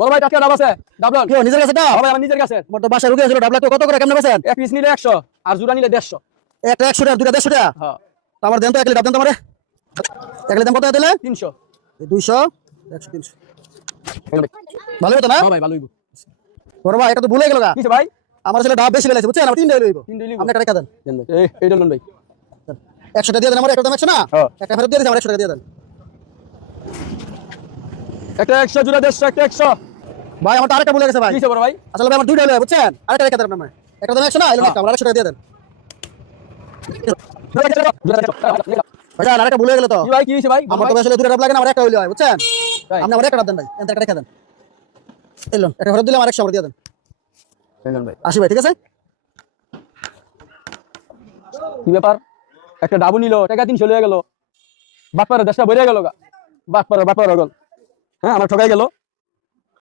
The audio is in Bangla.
বড় ভাই টাকা ডাব আছে ডাবলন কি নিজের কাছে দাও? ভাই আমার নিজের কাছে আমার তো বাসায় রুগী ছিল, ডাবলা তো কত করে কেমনে বেচেন? এক পিস নিলে 100 আর জোড়া নিলে 150 একটা 100 টাকা, দুইটা 150 টাকা। হ্যাঁ তো আমার দেন তো 1 লিটার দেন তো আমারে। 1 লিটার দাম কত দিলে? 300 200 100 300। ভালো হতো না? হ্যাঁ ভাই ভালো হইব বড় ভাই এটা তো ভুলে গেল গা। কিছে ভাই আমার ছেলে ডাব বেশি ফেলেছে বুঝছেন, আমার 3 টাকা লইব। 3 দিলি আপনি একটা টাকা দেন। দেন ভাই এইটা লন ভাই 100 টাকা দিয়ে দেন, আমার একটা দাম 100 না? হ্যাঁ একটা ফেরত দিয়ে দিন, আমার 100 টাকা দিয়ে দেন। একটা 100 জোড়া 150 একটা 100 ভাই আমার তো আরেকটা ভুলে গেছে ভাই। কিছে বড় ভাই আসলে ভাই আমার দুইটা লইব বুঝছেন, আরেকটা রেখে দেন আপনি আমায়। একটা দাম 100 না, এলো একটা, আমার 100 টাকা দিয়ে দেন। ভাই আরেকটা ভুলে গেল তো। কি ভাই কি হইছে ভাই আমার তো আসলে দুইটা ডাব লাগে না, আমার একটা হইলো হয় বুঝছেন। তাই? আপনি আমার একটা ডাব দেন ভাই, এনতে একটা রেখে দেন। এলো একটা ফেরত দিলে আমার 100 দিয়ে দেন। দেন ভাই 80 ভাই, ঠিক আছে? কি ব্যাপার একটা ডাবু নিল টাকা 300 লয়ে গেল বাটপারে দেশটা ভরে গেল গা বাটপারে গল হ্যাঁ আমার ঠকাই গেল